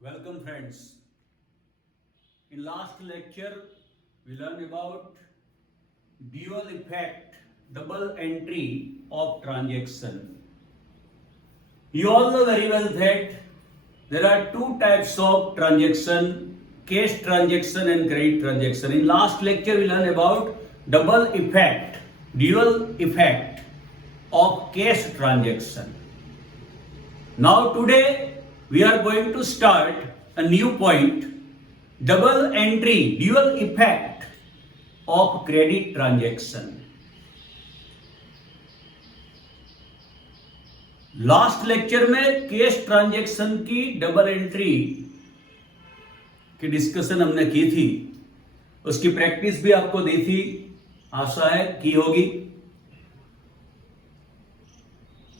Welcome friends. In last lecture we learned about dual effect, double entry of transaction. You all know very well that there are two types of transaction, cash transaction and credit transaction. In last lecture we learned about double effect, dual effect of cash transaction. Now today we are going to start a new point, double entry, dual effect of credit transaction. Last lecture में cash transaction की double entry की discussion हमने की थी, उसकी practice भी आपको दी थी, आशा है की होगी।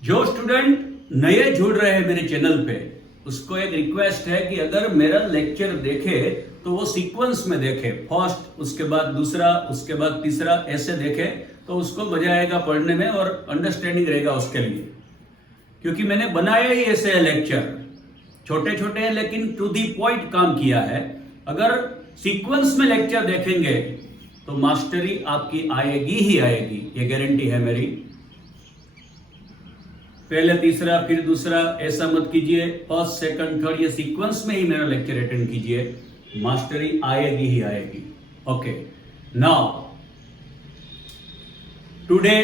जो स्टूडेंट नए जुड़ रहे हैं मेरे चैनल पे, उसको एक रिक्वेस्ट है कि अगर मेरा लेक्चर देखे तो वो सीक्वेंस में देखे, फर्स्ट उसके बाद दूसरा उसके बाद तीसरा, ऐसे देखे तो उसको मजा आएगा पढ़ने में और अंडरस्टैंडिंग रहेगा उसके लिए। क्योंकि मैंने बनाया ही ऐसे लेक्चर, छोटे छोटे हैं लेकिन टू दी पॉइंट काम किया है। अगर सीक्वेंस में लेक्चर देखेंगे तो मास्टरी आपकी आएगी ही आएगी, ये गारंटी है मेरी। पहले तीसरा फिर दूसरा ऐसा मत कीजिए, फर्स्ट सेकंड थर्ड, ये सीक्वेंस में ही मेरा लेक्चर अटेंड कीजिए, मास्टरी आएगी ही आएगी। Okay, now today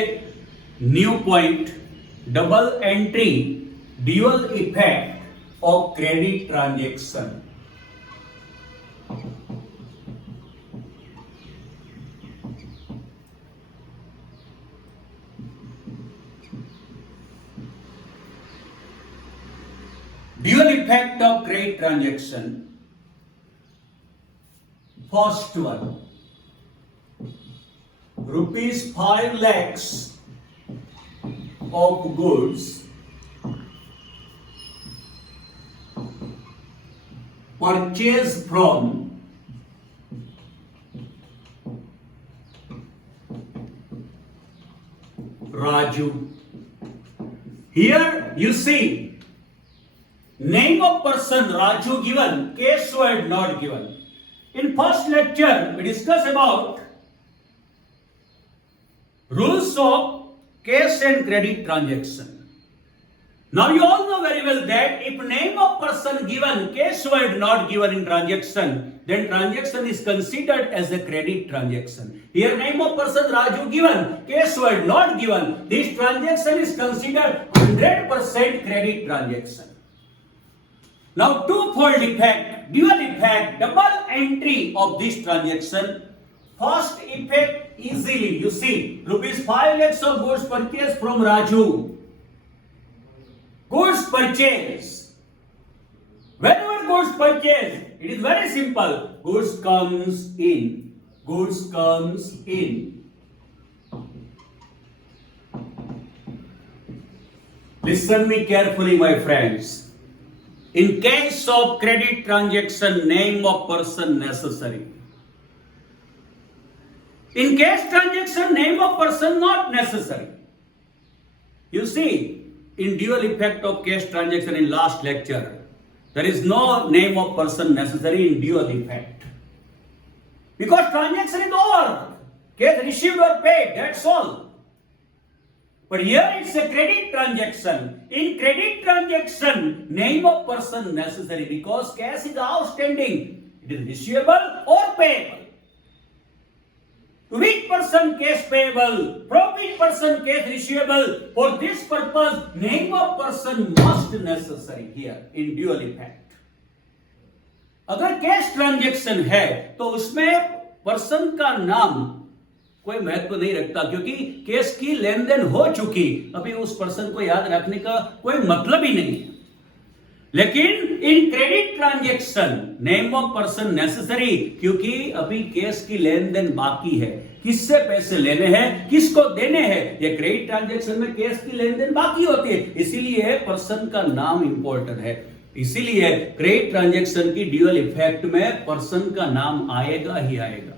new point, double entry dual effect of credit transaction. Dual effect of credit transaction. First one, rupees 5 lakhs of goods purchased from Raju. Here you see name of person Raju given, cash word not given. In first lecture we discussed about rules of cash and credit transaction. Now you all know very well that if name of person given, cash word not given in transaction, then transaction is considered as a credit transaction. Here name of person Raju given, cash word not given, this transaction is considered 100% credit transaction. Now twofold effect, dual effect, double entry of this transaction. First effect, easily you see, rupees 5 lakhs of goods purchased from Raju. Goods purchase. Whenever goods purchase, it is very simple. Goods comes in. Goods comes in. Listen me carefully, my friends. In case of credit transaction, name of person necessary. In cash transaction, name of person not necessary. You see, in dual effect of cash transaction in last lecture, there is no name of person necessary in dual effect. Because transaction is over. Cash received or paid, that's all. But here it's a credit transaction. In credit transaction, name of person necessary because cash is outstanding. It is receivable or payable. To which person cash payable, from which person cash receivable. For this purpose, name of person must necessary here in dual effect. अगर cash transaction है तो उसमें person का नाम कोई महत्व नहीं रखता, क्योंकि कैश की लेन देन हो चुकी, अभी उस पर्सन को याद रखने का कोई मतलब ही नहीं है। लेकिन in credit transaction name of person necessary, क्योंकि अभी कैश की लेन देन बाकी है, किससे पैसे लेने हैं, किसको देने हैं, ये क्रेडिट ट्रांजैक्शन में कैश की लेन देन बाकी होती है, इसीलिए पर्सन का नाम इंपॉर्टेंट है। इसीलिए क्रेडिट ट्रांजैक्शन की ड्यूअल इफेक्ट में पर्सन का नाम आएगा ही आएगा।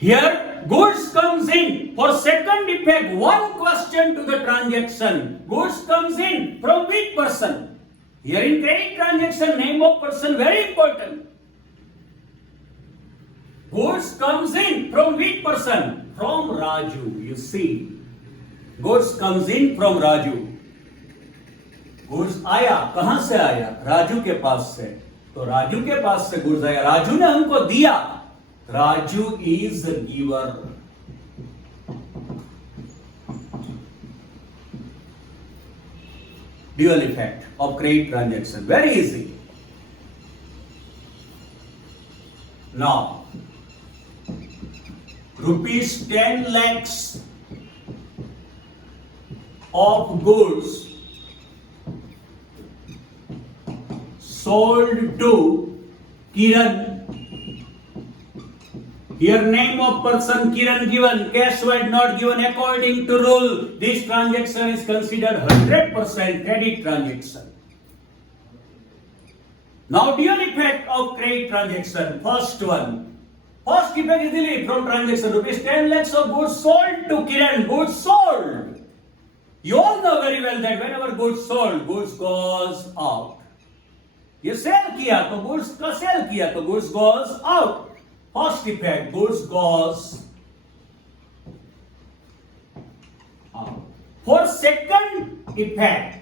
Here goods comes in. For second effect, one question to the transaction. Goods comes in from which person? Here in credit transaction, name of person very important. Goods comes in from which person? From Raju. You see, goods comes in from Raju. Goods आया, कहां से आया? राजू के पास से. तो राजू के पास से goods आया, राजू ने हमको दिया. Raju is giver. Dual effect of credit transaction. Very easy. Now, rupees 10 lakhs of goods sold to Kiran. Here name of person Kiran given, cash word not given. According to rule, this transaction is considered 100% credit transaction. Now dual effect of credit transaction. First one. First effect easily from transaction. Rupees 10 lakhs of goods sold to Kiran. Goods sold. You all know very well that whenever goods sold, goods goes out. ये cell किया तो goods का cell किया तो goods goes out. First effect, goods goes out. For second effect,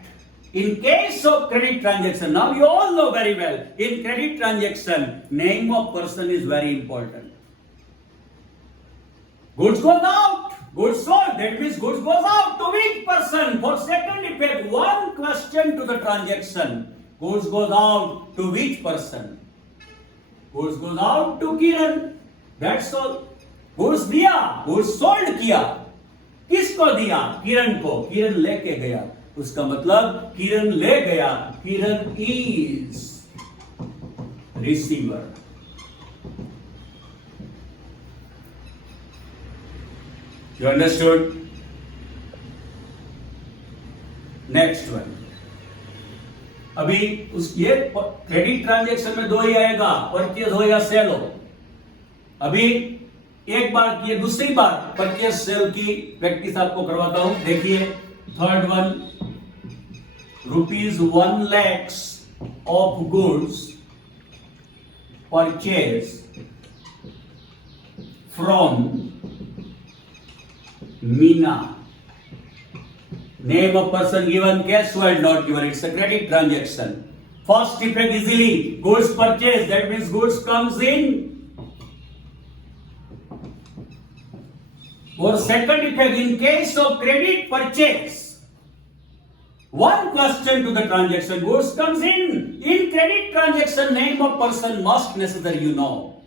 in case of credit transaction, now you all know very well, in credit transaction, name of person is very important. Goods goes out, goods sold, that means goods goes out to which person? For second effect, one question to the transaction. Goods goes out to which person? Goods goes out to Kiran. That's all. Goods दिया, goods sold किया. किसको दिया? किरण को. किरण लेके गया. उसका मतलब किरण ले गया. किरण is receiver. You understood? Next one. अभी उस ये क्रेडिट ट्रांजैक्शन में दो ही आएगा, परचेज हो या सेल हो. अभी एक बार किए, दूसरी बार परचेज सेल की प्रैक्टिस आपको करवाता हूं. देखिए third one, ₹1 lakhs of goods purchase from Meena. Name of person given, cash word not given. It's a credit transaction. First effect easily, goods purchase, that means goods comes in. For second effect, in case of credit purchase, one question to the transaction, goods comes in. In credit transaction, name of person must necessary, you know.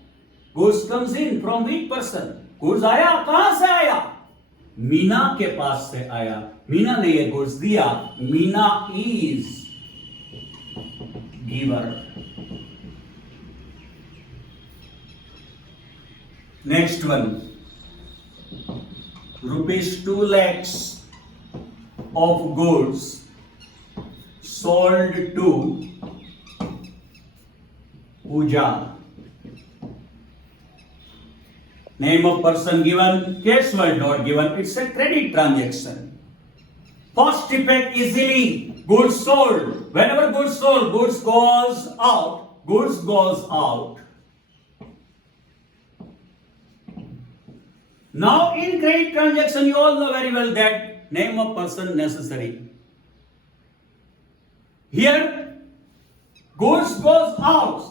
Goods comes in from which person? Goods आया, कहां से आया? मीना के पास से आया. मीना ने ये goods दिया. Meena is giver. Next one, ₹2 lakhs of goods sold to Pooja. Name of person given, cash word not given. It's a credit transaction. First effect easily, goods sold. Whenever goods sold, goods goes out. Goods goes out. Now in credit transaction, you all know very well that name of person necessary. Here, goods goes out.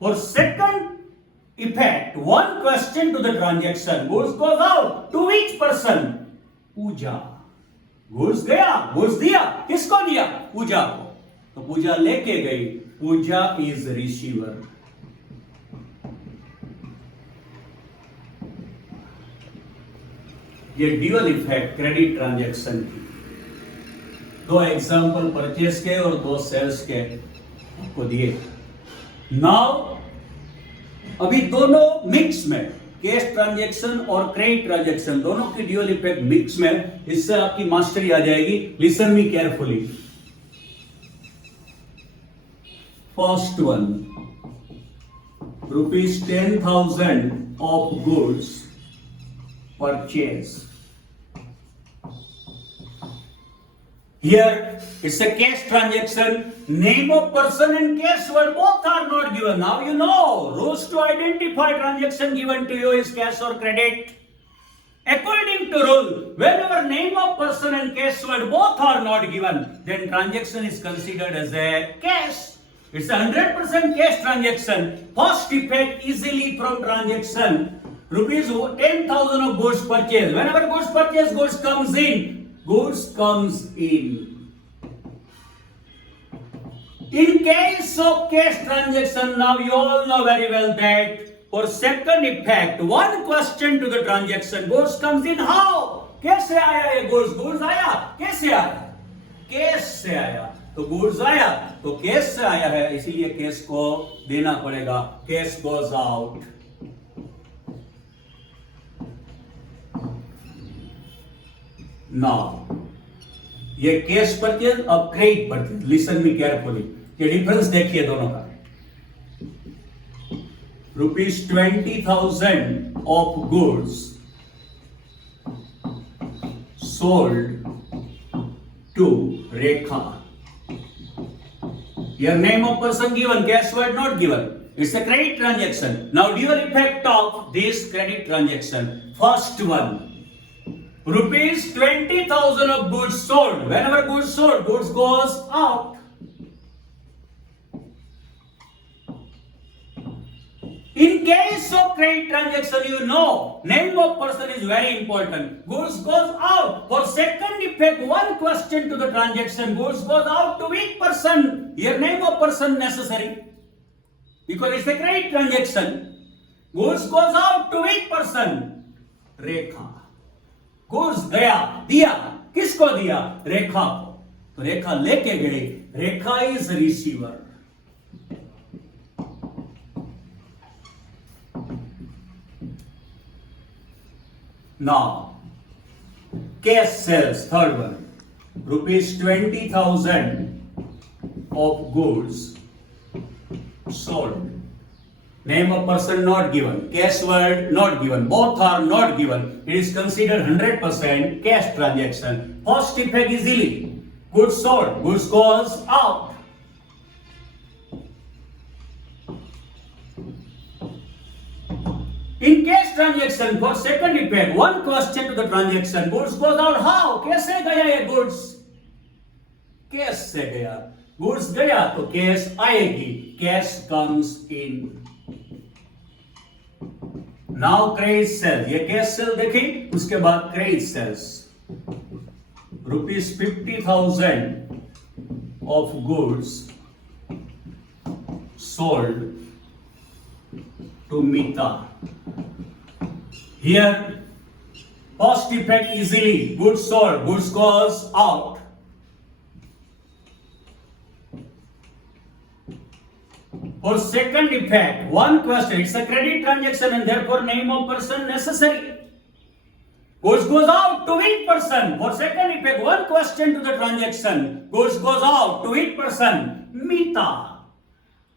For second effect, one question to the transaction, goods goes out to which person? Pooja. Goods गया, goods दिया. किसको दिया? पूजा को. तो पूजा लेके गई. पूजा is receiver. ये dual effect credit transaction की. दो एग्जांपल परचेज के और दो सेल्स के आपको दिए. नाउ अभी दोनों मिक्स में, कैश ट्रांजैक्शन और क्रेडिट ट्रांजैक्शन दोनों की ड्यूअल इफेक्ट मिक्स में, इससे आपकी मास्टरी आ जाएगी. Listen me carefully. First one, ₹10,000 of goods purchase Here it's a cash transaction. Name of person and cash word both are not given. Now you know rules to identify transaction given to you is cash or credit. According to rule, whenever name of person and cash word both are not given, then transaction is considered as a cash. It's a 100% cash transaction. First effect easily from transaction. Rupees 10,000 of goods purchased. Whenever goods purchased, goods comes in. Goods comes in. In case of cash transaction, now you all know very well that for second effect, one question to the transaction, goods comes in how? कैसे आया ये goods? Goods आया कैसे आया? Cash से आया. तो goods आया तो कैश से आया है, इसीलिए कैश को देना पड़ेगा. Cash goes out. नाउ ये कैश परचेज अब credit purchase. Listen me carefully. ये डिफरेंस देखिए दोनों का. Rupees 20,000 of goods sold to Rekha. Your name of person given, cash word not given. It's a credit transaction. Now dual effect of this credit transaction. First one, rupees 20,000 of goods sold. Whenever goods sold, goods goes out. In case of credit transaction, you know, name of person is very important. Goods goes out. For second effect, one question to the transaction. Goods goes out to which person? Here name of person necessary. Because it's a credit transaction. Goods goes out to which person? Rekha. Goods गया, दिया. किसको दिया? रेखा को. तो रेखा लेके गई. रेखा is receiver. Now, cash sales, third one, rupees 20,000 of goods sold. Name of person not given, cash word not given, both are not given. It is considered 100% cash transaction. First effect easily, goods sold, goods goes out. In cash transaction, for second effect, one question to the transaction, goods goes out how? कैसे गया ये goods? Cash से गया. Goods गया तो cash आएगी. Cash comes in. Now credit sales. ये cash sale देखी, उसके बाद credit sales. Rupees 50,000 of goods sold to Mita. Here, first effect easily, goods sold, goods goes out. For second effect, one question, it's a credit transaction and therefore name of person necessary. Goods goes out to which person? For second effect, one question to the transaction, goods goes out to which person? Mita.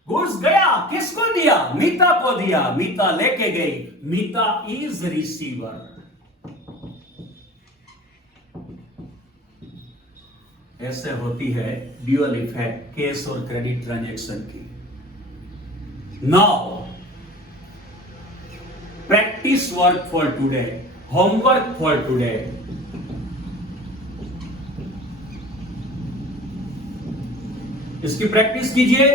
Goods गया, किसको दिया? मीता को दिया. मीता लेके गई. मीता is receiver. ऐसे होती है ड्यूअल इफेक्ट केस और क्रेडिट ट्रांजैक्शन की. Now practice work for today, homework for today. इसकी प्रैक्टिस कीजिए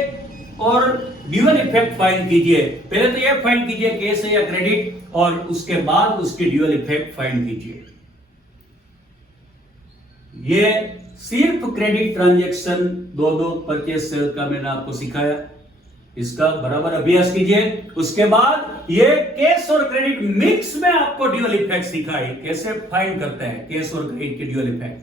और ड्यूअल इफेक्ट फाइंड कीजिए. पहले तो ये फाइंड कीजिए कैश है या क्रेडिट, और उसके बाद उसके ड्यूअल इफेक्ट फाइंड कीजिए. ये सिर्फ क्रेडिट ट्रांजैक्शन दो परचेज सेल का मैंने आपको सिखाया. इसका बराबर अभ्यास कीजिए. उसके बाद ये कैश और क्रेडिट मिक्स में आपको ड्यूअल इफेक्ट सिखाई, कैसे फाइंड करते हैं कैश और क्रेडिट के ड्यूअल इफेक्ट.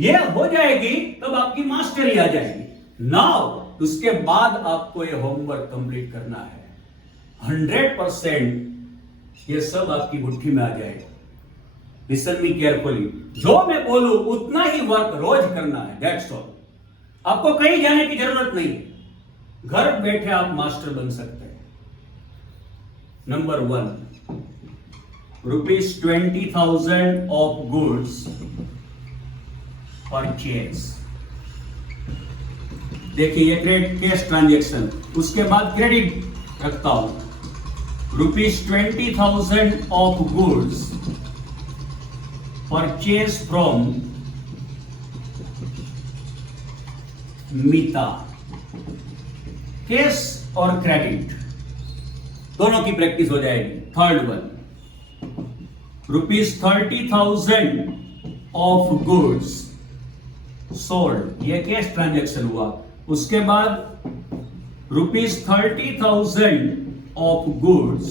ये हो जाएगी तब आपकी मास्टरी आ जाएगी. नाउ उसके बाद आपको ये होमवर्क कंप्लीट करना है. 100% ये सब आपकी मुट्ठी में आ जाएगा. Listen me carefully. जो मैं बोलूं उतना ही वर्क रोज करना है. That's all. आपको कहीं जाने की जरूरत नहीं. घर बैठे आप मास्टर बन सकते हैं. Number 1, rupees 20,000 of goods purchase. देखिए ये क्रेडिट कैश ट्रांजेक्शन, उसके बाद क्रेडिट रखता हूं ₹20,000 of goods purchase from Meeta. Cash और क्रेडिट दोनों की प्रैक्टिस हो जाएगी। Third one, ₹30,000 of goods sold, ये कैश ट्रांजेक्शन हुआ। उसके बाद ₹30,000 of goods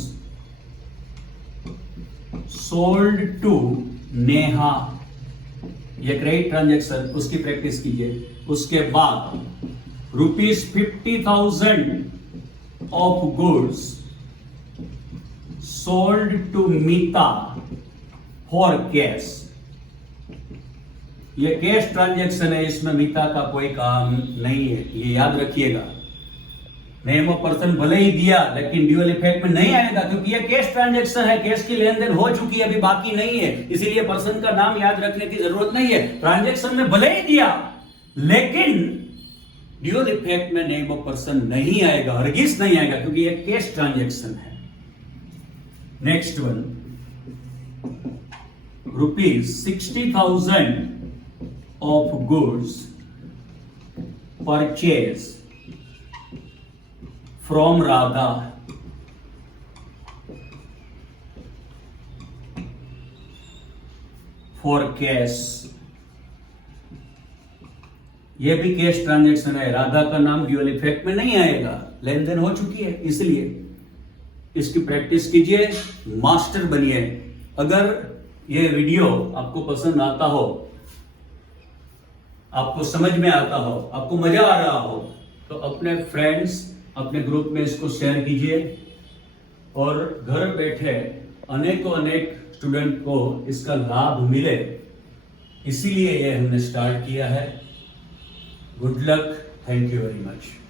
sold to Neha, ये क्रेडिट ट्रांजेक्शन, उसकी प्रैक्टिस कीजिए। उसके बाद ₹50,000 of goods sold to Meeta for cash, ये कैश ट्रांजेक्शन है, इसमें मीता का कोई काम नहीं है, ये याद रखिएगा। नेम ऑफ पर्सन भले ही दिया लेकिन ड्यूअल इफेक्ट में नहीं आएगा, क्योंकि ये कैश ट्रांजेक्शन है, कैश की लेन देन हो चुकी है, अभी बाकी नहीं है, इसीलिए पर्सन का नाम याद रखने की जरूरत नहीं है। ट्रांजेक्शन में भले ही दिया लेकिन ड्यूअल इफेक्ट में नेम ऑफ पर्सन नहीं आएगा, हरगिज नहीं आएगा, क्योंकि ये कैश ट्रांजेक्शन है। Next one, ₹60,000 of goods purchased from Radha for cash, ये भी कैश ट्रांजेक्शन है। राधा का नाम ड्यूअल इफेक्ट में नहीं आएगा, लेन देन हो चुकी है, इसलिए इसकी प्रैक्टिस कीजिए, मास्टर बनिए। अगर ये वीडियो आपको पसंद आता हो, आपको समझ में आता हो, आपको मजा आ रहा हो, तो अपने फ्रेंड्स, अपने ग्रुप में इसको शेयर कीजिए और घर बैठे अनेक स्टूडेंट को इसका लाभ मिले, इसीलिए ये हमने स्टार्ट किया है। Good luck, thank you very much.